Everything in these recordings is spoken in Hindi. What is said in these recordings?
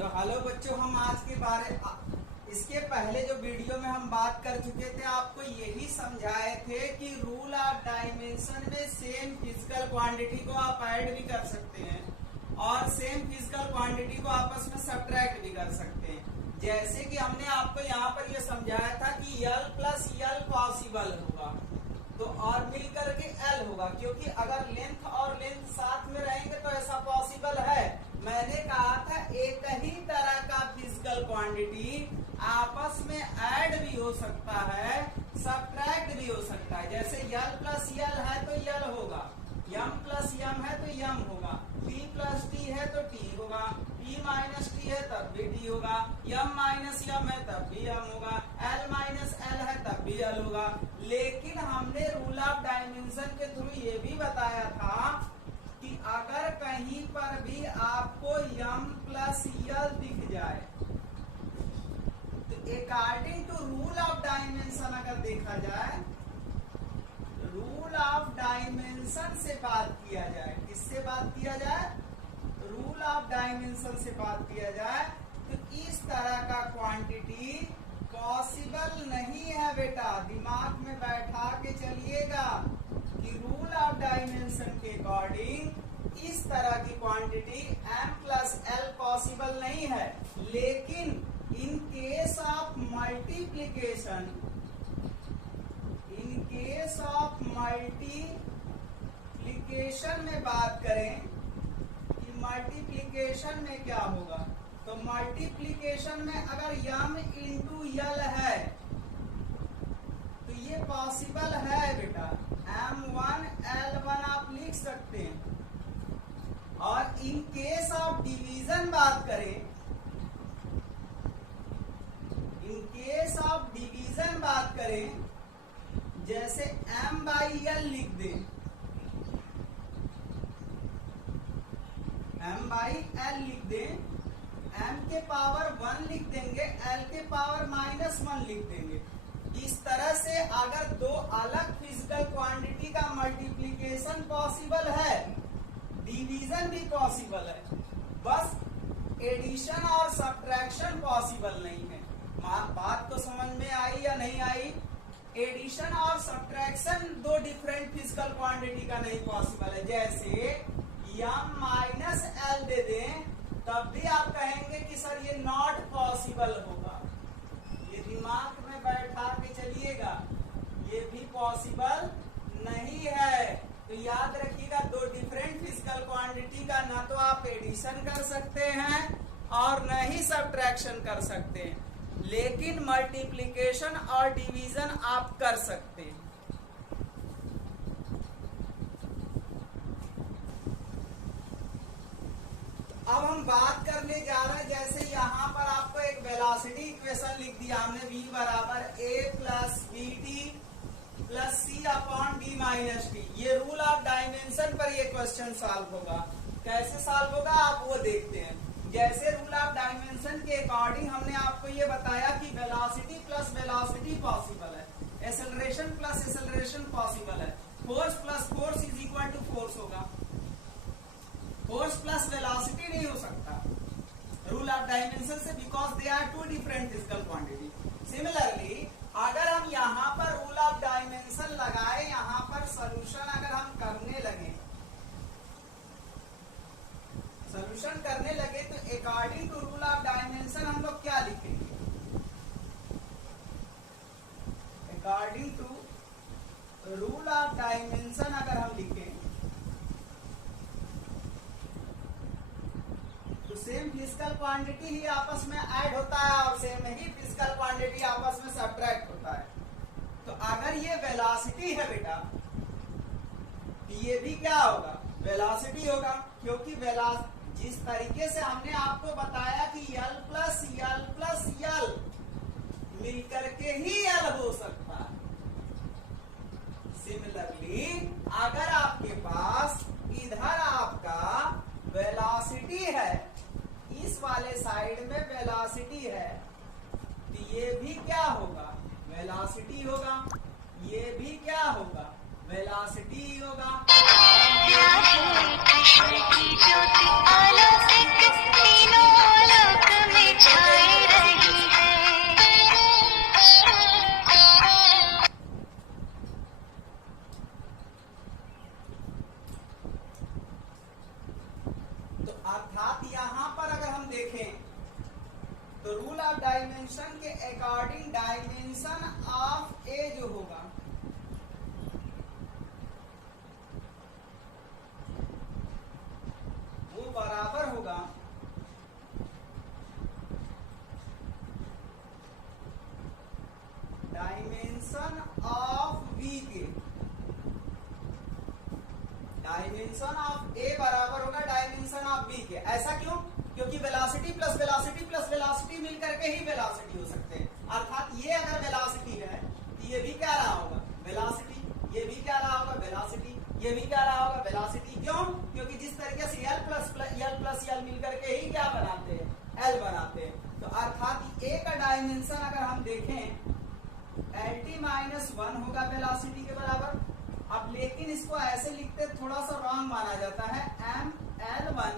तो हेलो बच्चों, हम आज के बारे इसके पहले जो वीडियो में हम बात कर चुके थे, आपको यही समझाए थे कि रूल ऑफ डायमेंशन में सेम फिजिकल क्वांटिटी को आप ऐड भी कर सकते हैं और सेम फिजिकल क्वांटिटी को आपस में सब्ट्रैक्ट भी कर सकते हैं। जैसे कि हमने आपको यहाँ पर यह समझाया था कि L प्लस L पॉसिबल होगा तो और मिलकर के L होगा, क्योंकि अगर लेंथ और लेंथ साथ में रहेंगे तो ऐसा पॉसिबल है। मैंने कहा था एक ही तरह का फिजिकल क्वांटिटी आपस में ऐड भी हो सकता है, सब्ट्रैक्ट भी हो सकता है। जैसे L प्लस L है तो L होगा, M प्लस M है तो M होगा, T प्लस T है तो T होगा, P माइनस T है तब भी T होगा, M माइनस M है तब भी M होगा, L माइनस L है तब भी L होगा। लेकिन हमने रूल ऑफ डायमेंशन के थ्रू ये भी बताया था कि अगर कहीं पर भी आपको M प्लस L दिख जाए तो according to rule of dimension अगर देखा जाए, रूल ऑफ डायमेंशन से बात किया जाए, किससे बात किया जाए? रूल ऑफ डायमेंशन से बात किया जाए तो इस तरह का क्वांटिटी पॉसिबल नहीं है। बेटा दिमाग में बैठा के चलिएगा कि रूल ऑफ डायमेंशन के अकॉर्डिंग इस तरह की quantity M plus L possible नहीं है। लेकिन in case of multiplication, in case of multiplication में बात करें कि मल्टीप्लीकेशन में क्या होगा, तो मल्टीप्लीकेशन में अगर M इंटू L है तो ये पॉसिबल है बेटा। M1 L1 आप लिख सकते हैं। और इन केस ऑफ डिवीजन बात करें, इन केस ऑफ डिवीजन बात करें, जैसे M बाई L लिख दें, M बाई L लिख दें, M के पावर 1 लिख देंगे, L के पावर -1 लिख देंगे। इस तरह से अगर दो अलग फिजिकल क्वांटिटी का मल्टीप्लिकेशन पॉसिबल है, डिवीजन भी पॉसिबल है, बस एडिशन और सब्ट्रैक्शन पॉसिबल नहीं है। बात तो समझ में आई या नहीं आई? एडिशन और सब्ट्रैक्शन दो डिफरेंट फिजिकल क्वांटिटी का नहीं पॉसिबल है। जैसे M माइनस L दे दें तब भी आप कहेंगे कि सर ये नॉट पॉसिबल होगा। ये दिमाग में बैठा के चलिएगा, ये भी पॉसिबल नहीं है। तो याद रखिएगा, दो डिफरेंट फिजिकल क्वांटिटी का ना तो आप एडिशन कर सकते हैं और न ही सब्ट्रैक्शन कर सकते हैं, लेकिन मल्टीप्लिकेशन और डिवीजन आप कर सकते हैं। अब हम बात करने जा रहे हैं, जैसे यहाँ पर आपको एक वेलोसिटी इक्वेशन लिख दिया हमने, v बराबर a plus b t plus c upon d minus t. ये रूल ऑफ डायमेंशन पर ये क्वेश्चन सॉल्व होगा। कैसे सॉल्व होगा आप वो देखते हैं। जैसे रूल ऑफ डायमेंशन के अकॉर्डिंग हमने आपको ये बताया कि वेलोसिटी प्लस वेलोसिटी पॉसिबल है, एक्सेलरेशन प्लस एक्सेलरेशन पॉसिबल है, force plus force is equal to force होगा, फोर्स प्लस वेलोसिटी नहीं हो सकता रूल ऑफ डायमेंशन से, because they are two different physical quantity. Similarly अगर हम यहाँ पर रूल ऑफ डायमेंशन लगाए, यहाँ पर सोल्यूशन अगर हम करने लगे, सोल्यूशन करने लगे तो according to rule of dimension हम लोग क्या लिखेंगे? According to rule of dimension अगर हम लिखें तो सेम फिजिकल क्वांटिटी ही आपस में ऐड होता है और सेम ही फिजिकल क्वांटिटी आपस में सब्ट्रैक्ट होता है। तो अगर ये वेलोसिटी है बेटा, ये भी क्या होगा? वेलोसिटी होगा, क्योंकि जिस तरीके से हमने आपको बताया कि L प्लस L मिलकर के ही L हो सकता है। सिमिलरली अगर आपके पास इधर आपका वेलोसिटी है, इस वाले साइड में वेलोसिटी है, तो ये भी क्या होगा? वेलोसिटी होगा। ये भी क्या होगा? वेलोसिटी होगा। कृष्ण की ज्योति आलोकित तीनों लोक अर्थात यहां पर अगर हम देखें तो रूल ऑफ डायमेंशन के अकॉर्डिंग डायमेंशन ऑफ ए जो होगा वो बराबर होगा डायमेंशन ऑफ बी के। डायमेंशन ऑफ ए बराबर होगा डायमेंशन ऑफ बी के। ऐसा क्यों? क्योंकि velocity plus velocity plus velocity मिलकर के ही वेलोसिटी हो सकते हैं। अर्थात ये अगर वेलोसिटी है तो ये भी क्या रहा होगा? वेलोसिटी। ये भी क्या रहा होगा? वेलोसिटी। ये भी क्या रहा होगा? वेलोसिटी। क्यों? क्योंकि जिस तरीके से L प्लस L मिलकर के ही क्या बनाते हैं? L बनाते हैं। तो अर्थात ए का डायमेंशन अगर हम देखें LT-1 होगा वेलोसिटी के बराबर। अब लेकिन इसको ऐसे लिखते थोड़ा सा रॉन्ग माना जाता है। ML1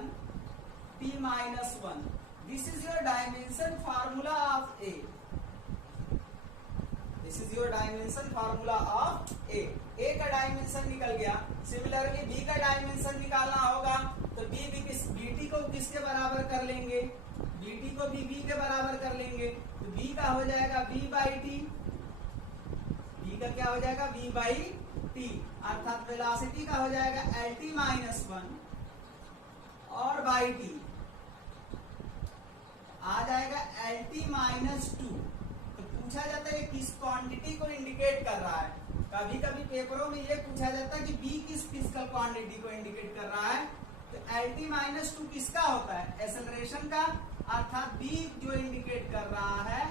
T-1 this is your dimension formula of A. This is your dimension formula of A. A का डायमेंशन निकल गया। सिमिलरली बी का डायमेंशन निकालना होगा तो बीटी को किसके बराबर कर लेंगे? बीटी को भी बी के बराबर कर लेंगे। तो बी का हो जाएगा b बाई टी। बी का क्या हो जाएगा? b by T. अर्थात वेलोसिटी का हो जाएगा LT-1 और बाई टी आ जाएगा LT-2। तो पूछा जाता है किस क्वांटिटी को इंडिकेट कर रहा है। कभी कभी पेपरों में ये पूछा जाता है कि बी किस फिजिकल क्वांटिटी को इंडिकेट कर रहा है। तो LT-2 किसका होता है? एक्सेलरेशन का। अर्थात बी जो इंडिकेट कर रहा है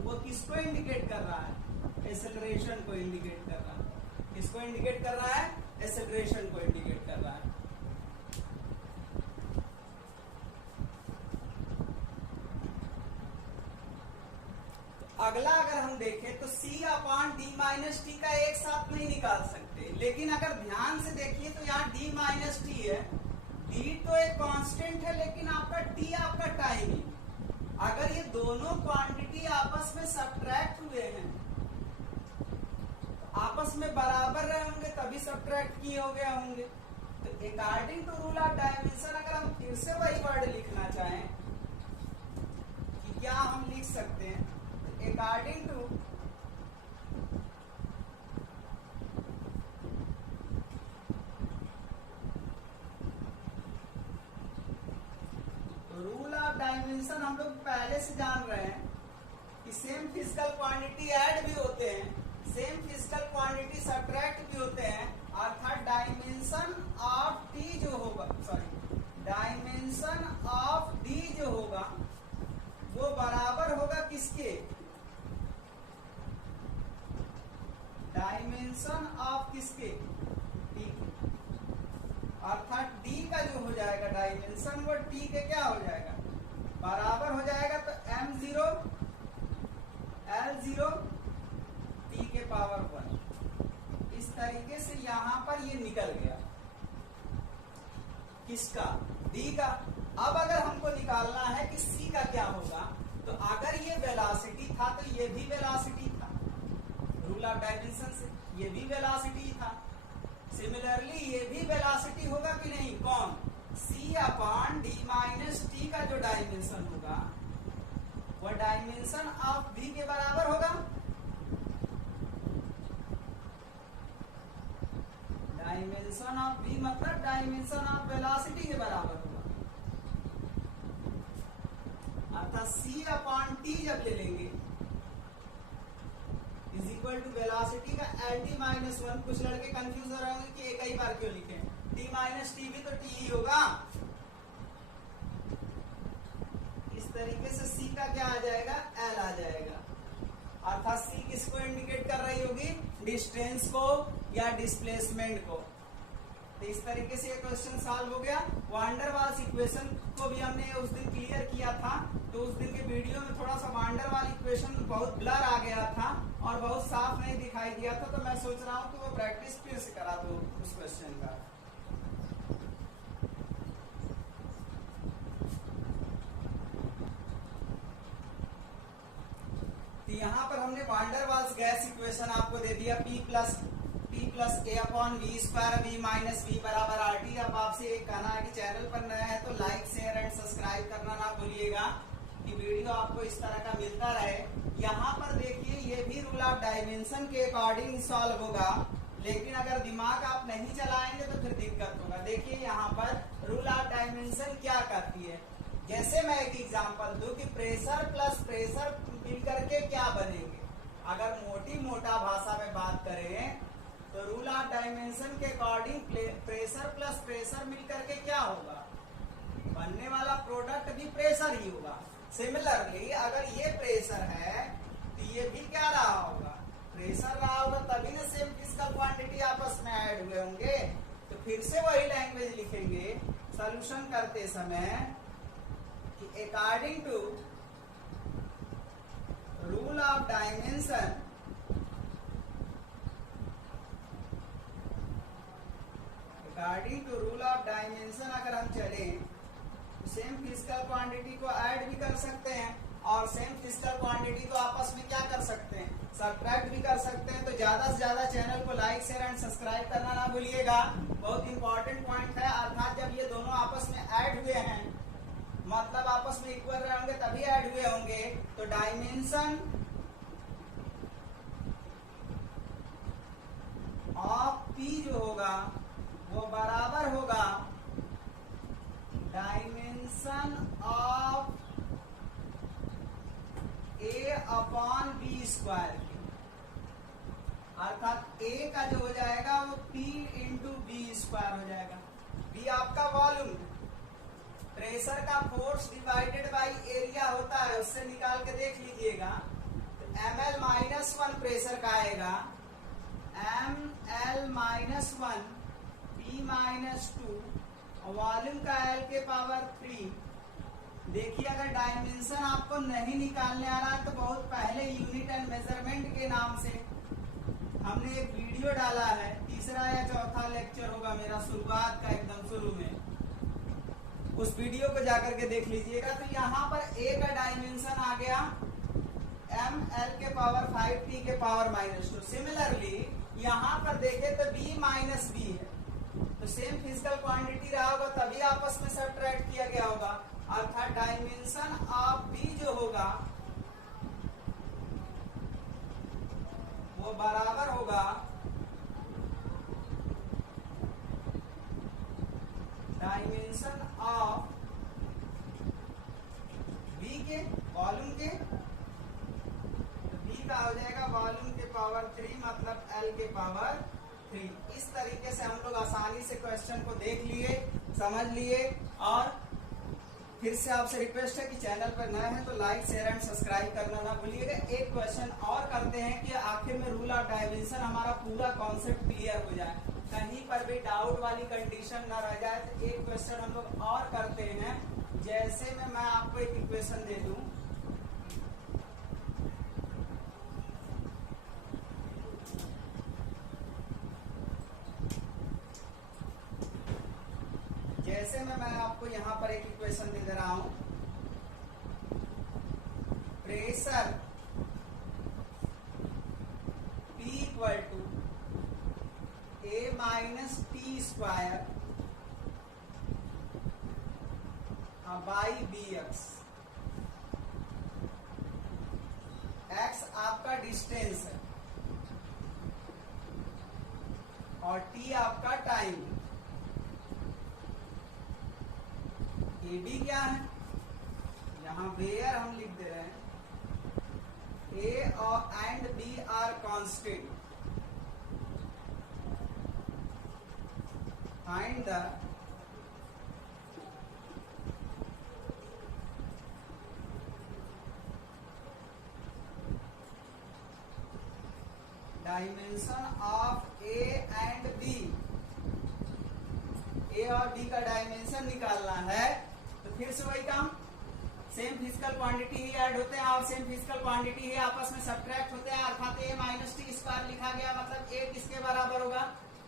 वो किसको इंडिकेट कर रहा है? एक्सेलरेशन को इंडिकेट कर रहा है। किसको इंडिकेट कर रहा है? एक्सेलरेशन को इंडिकेट कर रहा है। अगला अगर हम देखें तो C/D-T का एक साथ नहीं निकाल सकते। लेकिन अगर ध्यान से देखिए तो यहाँ D-T है। D तो एक कांस्टेंट है लेकिन आपका T आपका टाइम है। अगर ये दोनों क्वांटिटी आपस में सब्ट्रैक्ट हुए हैं, आपस में बराबर रहे होंगे तभी सब्ट्रैक्ट किए हो गए होंगे। तो according to rule of dimension अगर हम फिर से वही वर्ड लिखना चाहें कि क्या हम लिख सकते हैं? According to rule of dimension हम लोग पहले से जान रहे हैं कि सेम फिजिकल क्वांटिटी ऐड भी होते हैं, सेम फिजिकल क्वांटिटी सब्ट्रैक्ट भी होते हैं। अर्थात डायमेंशन ऑफ टी जो होगा, डायमेंशन ऑफ डी जो होगा वो बराबर होगा किसके? डायमेंशन ऑफ किसके? टी। अर्थात डी का जो हो जाएगा डायमेंशन वो टी के क्या हो जाएगा? बराबर हो जाएगा। तो m0 L0 टी के पावर 1। इस तरीके से यहां पर ये निकल गया किसका? डी का। अब अगर हमको निकालना है कि सी का क्या होगा तो अगर ये वेलोसिटी था तो ये भी वेलोसिटी था रूल ऑफ डायमेंशन से, ये भी वेलोसिटी था। सिमिलरली ये भी वेलोसिटी होगा कि नहीं? कौन? C/D-T का जो डायमेंशन होगा वह डायमेंशन ऑफ बी के बराबर होगा। डायमेंशन ऑफ बी मतलब डायमेंशन ऑफ वेलोसिटी के बराबर होगा। अर्थात C/T जब ले लेंगे इज इक्वल टू वेलोसिटी का LT-1। कुछ लड़के कंफ्यूज हो रहे होंगे कि एक ही बार क्यों लिखे? T-T भी तो T ही होगा। इस तरीके से C का क्या आ जाएगा? L आ जाएगा। अर्थात C किसको इंडिकेट कर रही होगी? डिस्टेंस को या डिस्प्लेसमेंट को। तो इस तरीके से ये क्वेश्चन सॉल्व हो गया। वान डर वाल्स इक्वेशन को भी हमने उस दिन क्लियर किया था। तो उस दिन के वीडियो में थोड़ा सा वान डर वाल इक्वेशन बहुत ब्लर आ गया था और बहुत साफ नहीं दिखाई दिया था। तो मैं सोच रहा हूँ कि वो प्रैक्टिस फिर से करा दो उस क्वेश्चन का। तो यहाँ पर हमने वान डर वाल्स गैस इक्वेशन आपको दे दिया P plus A/V² V minus V बराबर RT। अब आपसे एक कहना है कि चैनल पर नया है तो लाइक जो आपको इस तरह का मिलता रहे। यहाँ पर देखिए ये भी रूल ऑफ डायमेंशन के अकॉर्डिंग सॉल्व होगा, लेकिन अगर दिमाग आप नहीं चलाएंगे तो फिर दिक्कत होगा। देखिए यहाँ पर रूल ऑफ डायमेंशन क्या करती है, जैसे मैं एक एग्जांपल दूं कि प्रेशर प्लस प्रेशर मिलकर के क्या बनेंगे। अगर मोटी मोटा भाषा में बात करें तो रूल ऑफ डायमेंशन के अकॉर्डिंग प्रेशर प्लस प्रेशर मिलकर के क्या होगा, बनने वाला प्रोडक्ट भी प्रेशर ही होगा। सिमिलरली अगर ये प्रेशर है तो ये भी क्या रहा होगा, प्रेशर रहा होगा, तभी ना सेम फिजिकल क्वांटिटी आपस में ऐड हुए होंगे। तो फिर से वही लैंग्वेज लिखेंगे सॉल्यूशन करते समय कि according to rule of dimension according to rule of dimension अगर हम चले सेम फिजिकल क्वांटिटी को ऐड भी कर सकते हैं और सेम फिजिकल क्वांटिटी को आपस में क्या कर सकते हैं, सब्ट्रैक्ट भी कर सकते हैं। तो ज्यादा से ज्यादा चैनल को लाइक शेयर एंड सब्सक्राइब करना ना भूलिएगा, बहुत इंपॉर्टेंट पॉइंट है। अर्थात जब ये दोनों आपस में ऐड हुए हैं मतलब आपस में इक्वल रहे होंगे तभी ऐड हुए होंगे। तो डायमेंशन ऑफ पी जो होगा वो बराबर होगा dimension of a upon b square की। अर्थात ए का जो हो जाएगा वो पी इंटू बी स्क्वायर हो जाएगा। बी आपका वॉल्यूम, प्रेशर का फोर्स डिवाइडेड बाई एरिया होता है, उससे निकाल के देख लीजिएगा। तो ml-1 प्रेशर का आएगा, ml-1 p-2 वॉल्यूम का l के पावर 3। देखिए अगर डायमेंशन आपको नहीं निकालने आ रहा है तो बहुत पहले यूनिट एंड मेजरमेंट के नाम से हमने एक वीडियो डाला है, तीसरा या चौथा लेक्चर होगा मेरा, शुरुआत का एकदम शुरू में, उस वीडियो को जाकर के देख लीजिएगा। तो यहाँ पर a का डायमेंशन आ गया ml के पावर 5 t के पावर -2। सिमिलरली यहाँ पर देखें तो b माइनस बी है, तो सेम फिजिकल क्वांटिटी रहा होगा तभी आपस में सब्ट्रैक्ट किया गया होगा। अर्थात डायमेंशन ऑफ बी जो होगा वो बराबर होगा डायमेंशन ऑफ बी के वॉल्यूम के, बी का हो जाएगा वॉल्यूम के पावर 3 मतलब एल के पावर 3। इस तरीके से हम लोग आसानी से क्वेश्चन को देख लिए, समझ लिए। और फिर से आपसे रिक्वेस्ट है कि चैनल पर नए हैं तो लाइक शेयर एंड सब्सक्राइब करना ना भूलिएगा। एक क्वेश्चन और करते हैं कि आखिर में रूल ऑफ डायमेंशन हमारा पूरा कॉन्सेप्ट क्लियर हो जाए, कहीं पर भी डाउट वाली कंडीशन ना रह जाए। तो एक क्वेश्चन हम लोग और करते हैं, जैसे में मैं आपको एक इक्वेशन दे दूं, जैसे में मैं आपको यहाँ पर एक इक्वेशन दे रहा हूं, pressure P equal to A minus T square by b x. X आपका डिस्टेंस है और टी आपका टाइम। एडी क्या है, यहाँ वेयर हम लिख दे रहे हैं, ए और and B are constant. Find the dimension of A and B. A और बी का डायमेंशन निकालना है। तो फिर से वही काम, सेम फिजिकल क्वांटिटी ही ऐड होते हैं और सेम फिजिकल क्वांटिटी ही आपस में सब्ट्रैक्ट होते हैं। अर्थात ए माइनस टी स्क्वायर लिखा गया, मतलब ए किसके बराबर होगा,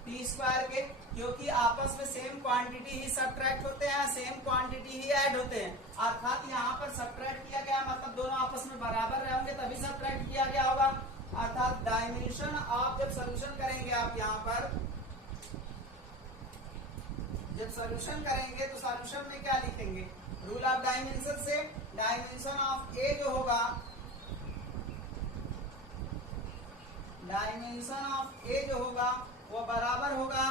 टी स्क्वायर के, क्योंकि आपस में सेम क्वांटिटी ही सब्ट्रैक्ट होते हैं, सेम क्वांटिटी ही ऐड होते हैं। अर्थात यहाँ पर सब्ट्रैक्ट किया गया मतलब दोनों आपस में बराबर रहेंगे तभी सब्ट्रैक्ट किया गया होगा। अर्थात डायमेंशन आप जब सोल्यूशन करेंगे, आप यहाँ पर जब सॉल्यूशन करेंगे तो सॉल्यूशन में क्या लिखेंगे, रूल ऑफ डायमेंशन से डायमेंशन ऑफ ए जो होगा, डायमेंशन ऑफ ए जो होगा वो बराबर होगा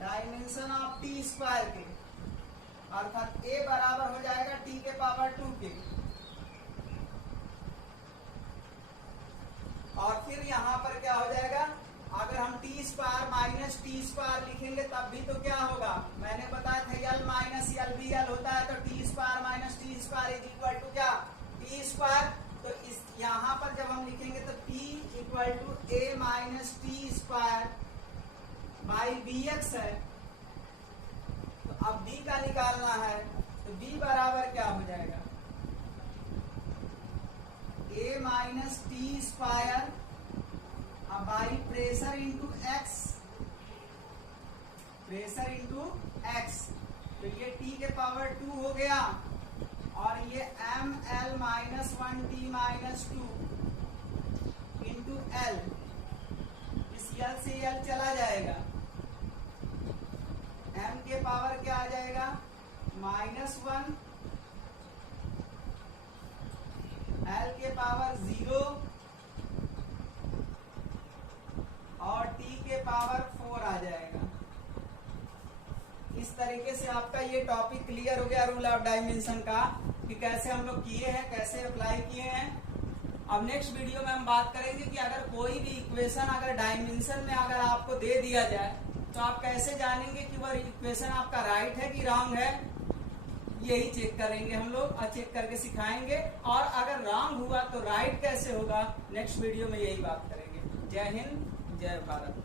डायमेंशन ऑफ टी स्क्वायर के, अर्थात ए बराबर हो जाएगा टी के पावर 2 के। और फिर यहाँ पर क्या हो जाएगा, अगर हम t square minus T square लिखेंगे तब भी तो क्या होगा, मैंने बताया था एल माइनस एल भी एल होता है, तो t square minus T square is equal to क्या, टी स्क्वायर। तो इस यहाँ पर जब हम लिखेंगे तो t equal to a minus T square by b x है। तो अब बी का निकालना है, तो बी बराबर क्या हो जाएगा, A minus T square by pressure into X, pressure into X. तो ये टी के पावर 2 हो गया, और ये m l minus 1 t minus 2 into l, इस एल से एल चला जाएगा, एम के पावर क्या आ जाएगा -1, एल के पावर 0 और टी के पावर 4 आ जाएगा। इस तरीके से आपका ये टॉपिक क्लियर हो गया रूल ऑफ डायमेंशन का, कि कैसे हम लोग किए हैं, कैसे अप्लाई किए हैं। अब नेक्स्ट वीडियो में हम बात करेंगे कि अगर कोई भी इक्वेशन अगर डायमेंशन में अगर आपको दे दिया जाए तो आप कैसे जानेंगे कि वह इक्वेशन आपका राइट है कि रॉन्ग है, यही चेक करेंगे हम लोग, और चेक करके सिखाएंगे। और अगर रॉन्ग हुआ तो राइट कैसे होगा, नेक्स्ट वीडियो में यही बात करेंगे। जय हिंद, जय भारत।